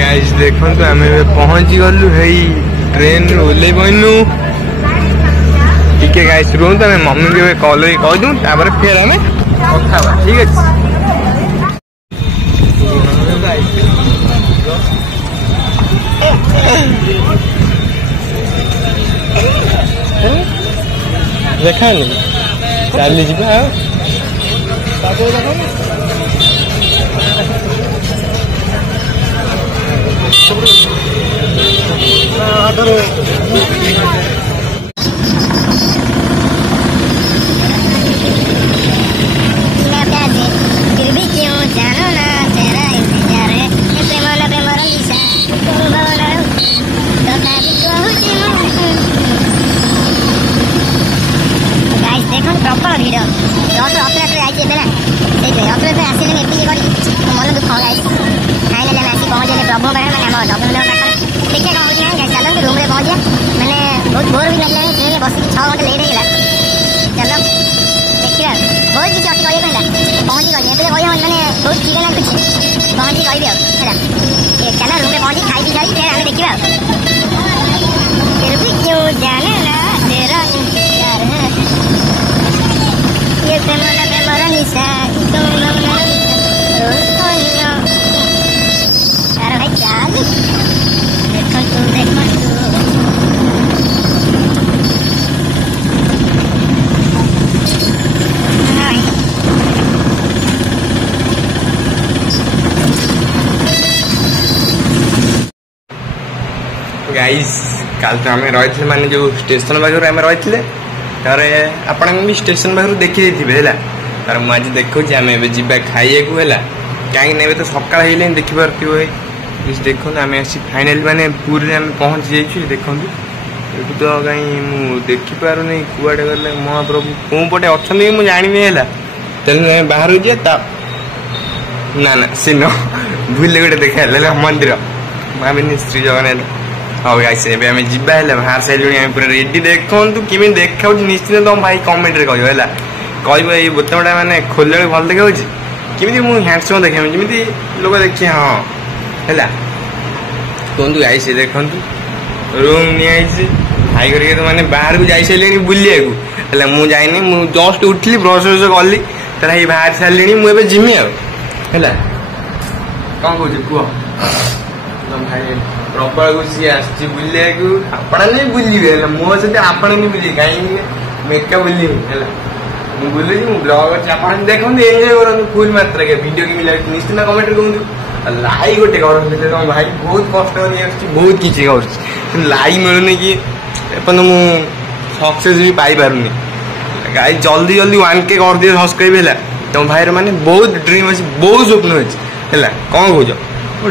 Guys देखंतु आमे पहुंची गलु हेई ट्रेन ओले बइनु ठीक है गाइस रुहंतु आमे मम्मी के कॉल रे कह दूं तापर फिर आमे कथा बा ठीक है देखा नहीं चली जीवा प्रॉपर वीडियो दस अतरे आई अतरे आसिले मन दुख गाइस फाइनली आम आसी पहुँचे प्रभु पाखे मैंने जगन्नाथ पाखे देखिए कौन होती चलते रूम में पहुँचे मैंने बहुत बोर भी लगे ट्रेन बस 6 घंटे लेट होगा चलो देखिए बहुत किसी अच्छी कह पहुँची गली एवं कही मैंने बहुत ठीक लगुच पहुँची कह चल रूम में पहुँची खाई पी जाए फिर आगे देखा फिर भी क्यों जाने ना तेरा इंतजार है ये प्रेमरा निशा यार भाई चल देखो तू गाइस काल तो आम रही माने जो स्टेशन पाखर आम रही तार आपण भी स्टेशन पाखर देखी देते तार मुझे देखो आम जा खाइए कहीं तो सकाल हो देखिपे देखो आम आसी फाइनाल माने पूरी आम पहुँची जाइए देखो ये तो कहीं मुझे देखिपार नहीं कुआड़े गले महाप्रभु कौ पटे अच्छा मुझे जानी है बाहर जा ना ना सीन भूल गोटे देखा मंदिर भाविनी श्री जगन्नाथ हाँ गाइस आम जीवा है बाहर सारे पूरा रेडी देखु किमी देखा निश्चित तुम भाई कमेंट रे कह ये बोतमटा मैंने खोल भल देखा किमी मुझे हैंडसम देखा जमी लोग देखिए हाँ है कहतु गाइस देखु रूम नहीं भाई करके तो मैंने बाहर को जाई सारे बुलिया मुझे जाइनी मुझे जस्ट उठली ब्रश व्रश कली तार ये बाहर सारे मुझे जिमी है कौन कह कह भाई प्रबल को सी आसी बुलिया आपण नहीं बुलिए मो सहित आपण नहीं बुले कहीं मेका बुलि बुले ब्लॉग अच्छे देखते एंजॉय करूँ फुल मात्रा के वीडियो की मिला निश्चित कमेंट कहूँ लाई गोटे कर तुम भाई बहुत कष्ट बहुत किसी कर लाई मिलूनी कि मुझे सक्सेस भी पाई पारूनी गाई जल्दी जल्दी 1K कर दिए सब्सक्राइब है तुम भाई माने बहुत ड्रीम अच्छी बहुत स्वप्न अच्छी है कौन कौच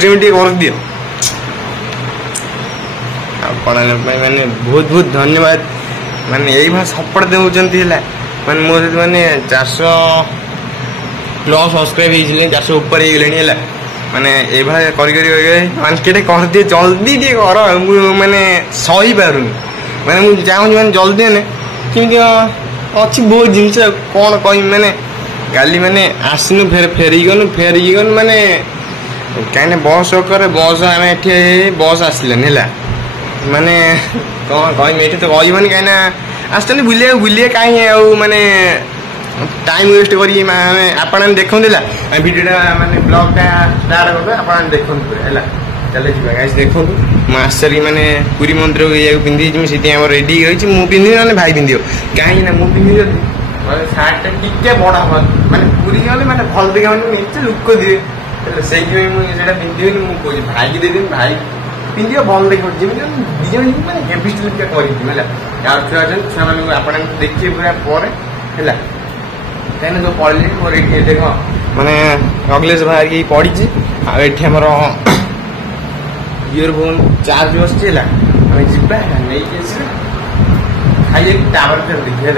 ड्रीम टे कर दियो मैंने बहुत बहुत धन्यवाद मैंने यही भाई सपोर्ट देते मैंने मो मैंने 400 प्लस सब्सक्राइब हो 400 ऊपर है मैंने ये कर कर दिए जल्दी टे कर मैंने सही पारूनी मैंने मुझे चाहूँ मैंने जल्दी मैंने किमी अच्छी बहुत जिनस कौन कह मैंने गाली मैंने आसनु फेरिकी गनु मैंने कहीं बस करे बस आम बस आसलानी है माने कौन कह तो कहबनी कहीं आसते बुलिए कहीं मैंने टाइम वेस्ट कर देखा वीडियो मैंने ब्लॉगटा स्टार्ट कर आप देखो है चल गाइस देखो मुझे मैंने पूरी मंदिर को ये पिंधि सी रेडी रही मुझे पिंधि ना भाई पिंधि कहीं मुझे पिंधि सार्टा टे बड़ हम मैंने पूरी गले मैंने भल देखा नीचे लुक दिए से पिंधि मुझे भाई की देदेवी भाई पिंधि भल देख जमी मैंने हेवी स्टाइल कर छुआ मान आप देखिए पूरा है कहीं जो पढ़े मोर ये देख मैंने अखिलेश बाहर की पड़ी आमर इयरफोन चार्ज बस जा खाई फिर देखिए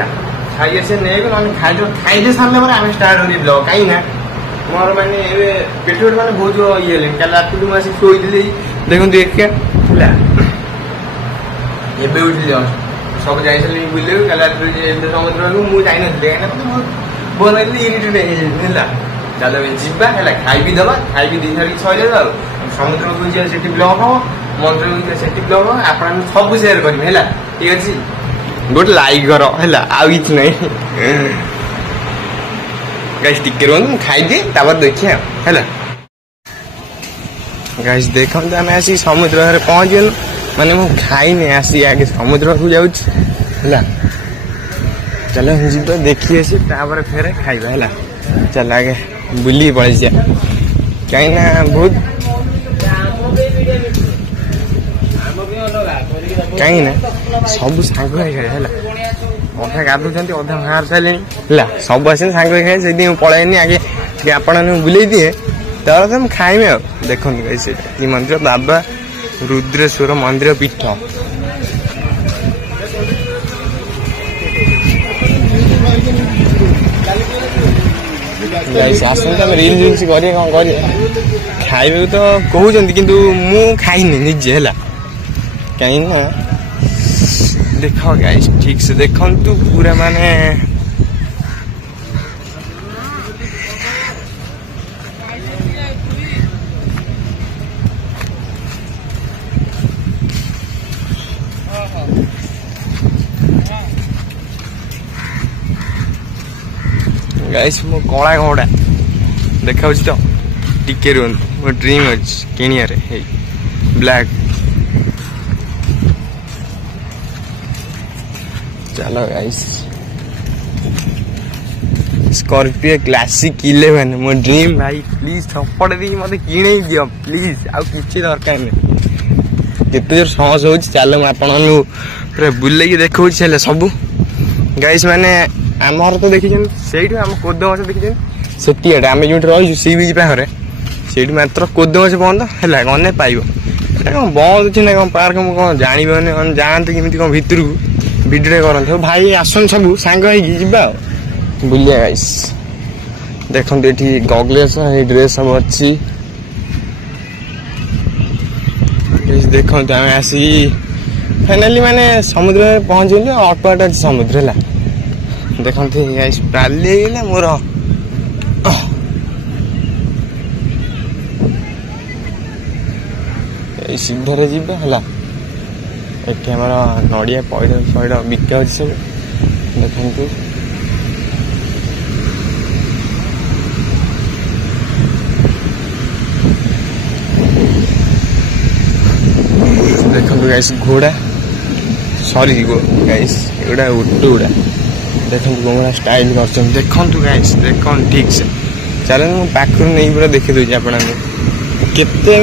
खाई से नहीं खाई सारे आम स्टार्ट हो ब्लॉग कहीं मोर मैंने पेट मैंने बहुत ये कल रात मुझे शोदी देखो देखिए उठली सब जा बुले कल रात समुद्र को मुझे जानी बहुत बहुत इरिटेट है ଚାଲ ଯିବା ହେଲା, ଖାଇବି ଦେବା, ଖାଇବି ଦେଇ ସାରିକି ସରିଲା ଆଉ ସମୁଦ୍ରକୁ ଯିବା, ସେଠି ବ୍ଲଗ ହବ, ମନ୍ଦିରକୁ ଯିବା ସେଠି ବ୍ଲଗ ହବ, ଆପଣ ସବୁ ସେୟାର କରିବେ ହେଲା, ଠିକ ଅଛି। ଗୋଟେ ଲାଇକ୍ କର ହେଲା, ଆଉ କିଛି ନାହିଁ ଗାଇସ୍। ଟିକେ ରୁହନ୍ତୁ ମୁଁ ଖାଇଦିଏ ତାପରେ ଦେଖିବା ହେଲା। ଗାଇସ୍ ଦେଖନ୍ତୁ ଆମେ ଆସିକି ସମୁଦ୍ରରେ ପହଞ୍ଚିଗଲୁ, ମାନେ ମୁଁ ଖାଇନି, ଆସିକି ଆଗେ ସମୁଦ୍ରକୁ ଯାଉଛି ହେଲା। ଚାଲ ଯିବା ଦେଖି ଆସି ତାପରେ ଫେରେ ଖାଇବା ହେଲା। ଚାଲ ଆଗେ ବୁଲିକି ପଳେଇଯିବା, କାହିଁକିନା ବହୁତ କାହିଁକିନା ସବୁ ସାଙ୍ଗ ହେଇଯାଏ ହେଲା। ଅଧା ଗାଧୁଛନ୍ତି, ଅଧା ବାହାରି ସାରିଲେଣି ହେଲା, ସବୁ ଆସିଲେ ସାଙ୍ଗ ହେଇଯାଏ। ସେଇଥିପାଇଁ ମୁଁ ପଳେଇନି, ଆଗେ ଟିକେ ଆପଣଙ୍କୁ ବୁଲେଇ ଦିଏ ତାପରେ ତ ମୁଁ ଖାଇବି ଆଉ। ଦେଖନ୍ତୁ ଗାଇସ୍ ସେଇଟା କି ମନ୍ଦିର, ବାବା ରୁଦ୍ରେଶ୍ୱର ମନ୍ଦିର ପୀଠ। ଗାଇସ୍ ଆସନ୍ତୁ ଆମେ ରିଲ୍ସ କରିବା, କଣ କରିବା, ଖାଇବାକୁ ତ କହୁଛନ୍ତି କିନ୍ତୁ ମୁଁ ଖାଇନି ନିଜେ ହେଲା। କାହିଁକି ନା ଦେଖ ଗାଇସ୍ ଠିକ ସେ ଦେଖନ୍ତୁ ପୁରା ମାନେ ଗାଇସ୍ ମୋ କଳା ଘୋଡ଼ା ଦେଖାଉଛି ତ, ଟିକେ ରୁହନ୍ତୁ, ମୋ ଡ୍ରିମ୍ ଅଛି କିଣିବାରେ ହେଇ ବ୍ଲାକ୍। ଚାଲ ଗାଇସ୍ ସ୍କର୍ପିଓ କ୍ଲାସିକ 11 ମୋ ଡ୍ରିମ୍ ଭାଇ, ପ୍ଲିଜ ସପୋର୍ଟ ଦେଇକି ମତେ କିଣେଇ ଦିଅ ପ୍ଲିଜ, ଆଉ କିଛି ଦରକାର ନାହିଁ। କେତେ ଜୋର ସମସ୍ତ ହଉଛି, ଚାଲ ମୁଁ ଆପଣଙ୍କୁ ପୁରା ବୁଲେଇକି ଦେଖଉଛି ହେଲେ ସବୁ। ଗାଇସ୍ ମାନେ ଆମର ତ ଦେଖିଛନ୍ତି ସେଇଠୁ ଆମ କୋଦ ଗଛ ଦେଖିଛନ୍ତି, ସେତିଆଟା ଆମେ ଯୋଉଠି ରହିଛୁ ସି ବିଚ୍ ପାଖରେ, ସେଇଠି ମାତ୍ର କୋଦ ଗଛ ବନ୍ଦ ହେଲା, ଗନେ ପାଇବ। ଏଇଟା କଣ ବନ୍ଦ ଅଛି ନା କଣ ପାର୍କ, ମୁଁ କଣ ଜାଣିପାରୁନି, ମାନେ ଯାଆନ୍ତି କେମିତି କଣ ଭିତରକୁ ଭିଡ଼ିଓ କରନ୍ତି। ହଉ ଭାଇ ଆସନ୍ତୁ ସବୁ ସାଙ୍ଗ ହେଇକି ଯିବା ଆଉ ବୁଲିବା ଗାଇସ୍। ଦେଖନ୍ତୁ ଏଠି ଗଗଲେସ୍ ଏଇ ଡ୍ରେସ୍ ସବୁ ଅଛି। ଦେଖନ୍ତୁ ଆମେ ଆସିକି ଫାଇନାଲି ମାନେ ସମୁଦ୍ରରେ ପହଞ୍ଚିଗଲୁ, ଅଳ୍ପ ବାଟ ଅଛି ସମୁଦ୍ର ହେଲା। ଦେଖନ୍ତୁ ଗାଇସ୍ ପ୍ରାଲି ହେଇଗଲା ମୋର। ଏଇ ସିଧାରେ ଯିବା ହେଲା। ଏଠି ଆମର ନଡ଼ିଆ ପଇଡ଼ ଫଇଡ଼ ବିକା ଅଛି ସବୁ ଦେଖନ୍ତୁ। ଦେଖନ୍ତୁ ଗାଇସ୍ ଘୋଡ଼ା, ସରି ଗାଇସ୍ ଏଗୁଡ଼ା ଉଟ ଗୁଡ଼ା, ଦେଖନ୍ତୁ କୋଉଭଳିଆ ଷ୍ଟାଇଲ କରୁଛନ୍ତି। ଦେଖନ୍ତୁ ଗାଇସ୍ ଦେଖନ୍ତୁ ଠିକ ସେ, ଚାଲନ୍ତୁ ମୁଁ ପାଖରୁ ନେଇକି ପୁରା ଦେଖି ଦଉଛି ଆପଣଙ୍କୁ କେତେ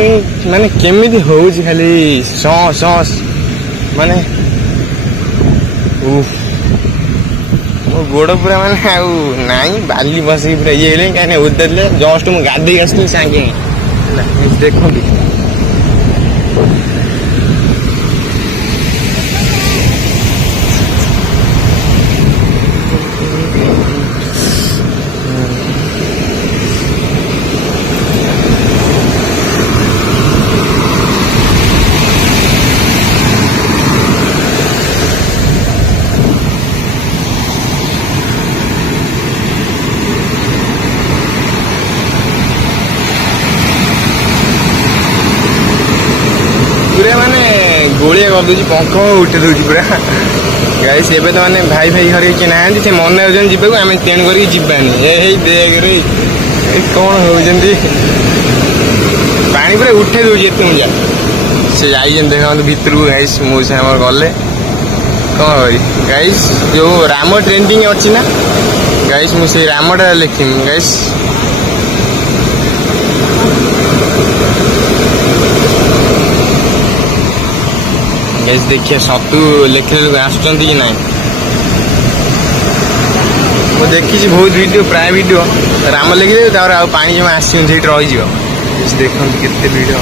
ମାନେ କେମିତି ହଉଛି, ଖାଲି ସସ୍ ମାନେ ମୋ ଗୋଡ଼ ପୁରା ମାନେ ଆଉ ନାଇଁ, ବାଲି ବସିକି ପୁରା ଇଏ ହେଇଗଲାଣି, କାହିଁକିନା ଓଦାରିଲେ ଜଷ୍ଟ ମୁଁ ଗାଧେଇକି ଆସିଥିଲି ସାଙ୍ଗେ ହେଲା। ଦେଖନ୍ତୁ ପୁରା ମାନେ ଗୋଳିଆ କରିଦଉଛି, ପଙ୍କ ଉଠେଇ ଦଉଛି ପୁରା ଗାଇସ୍। ଏବେ ତ ମାନେ ଭାଇ ଘରେ କିଏ ନାହାନ୍ତି, ସେ ମନେ ହେଉଛନ୍ତି ଯିବାକୁ, ଆମେ ତେଣୁ କରିକି ଯିବାନି। ହେଇ ଦେଖରେ କଣ ହଉଛନ୍ତି, ପାଣି ପୁରା ଉଠେଇ ଦଉଛି ଏତେ ଉଞ୍ଚା। ସେ ଯାଇଛନ୍ତି ଦେଖନ୍ତୁ ଭିତରକୁ ଗାଇସ୍, ମୋ ସାଙ୍ଗେ ଆମର ଗଲେ କଣ କରି ଗାଇସ୍। ଯୋଉ ରାମ ଟ୍ରେଣ୍ଡିଂ ଅଛି ନା ଗାଇସ୍, ମୁଁ ସେଇ ରାମଟା ଲେଖିମି ଗାଇସ୍। ଗାଇସ୍ ଦେଖିଆ ସତୁ ଲେଖିଲେ ଲୋକ ଆସୁଛନ୍ତି କି ନାହିଁ। ମୁଁ ଦେଖିଛି ବହୁତ ଭିଡ଼ିଓ, ପ୍ରାୟ ଭିଡ଼ିଓ ରାମ ଲେଖିଦେବେ ତାପରେ ଆଉ ପାଣି ଜମା ଆସିବନି, ସେଇଠି ରହିଯିବ। ଦେଖନ୍ତୁ କେତେ ଭିଡ଼।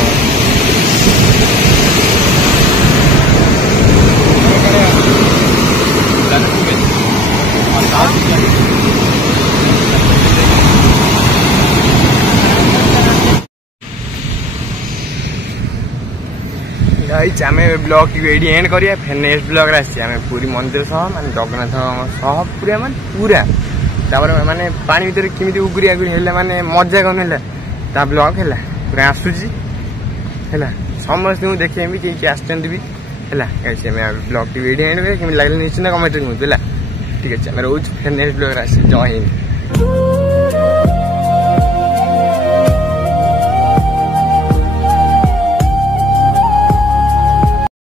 गाइस आम ब्लॉग ये एंड करिया, फिर नेक्स्ट ब्लॉग रे आसी आम पुरी मंदिर सह माने जगन्नाथ सह पूरा माने पूरा तापर माने पानी भीतर केमिति उगुरी आगुरी हेला माने मजा कौन है ता ब्लॉग है पूरा आसूची है समस्त देखें भी किए आसचंद भी है ब्लॉग टी वीडियो केमी लगे निश्चिंत कमेंट कहूँ है ठीक अच्छे रोज फिर नेक्स्ट ब्लॉग जय हिंद।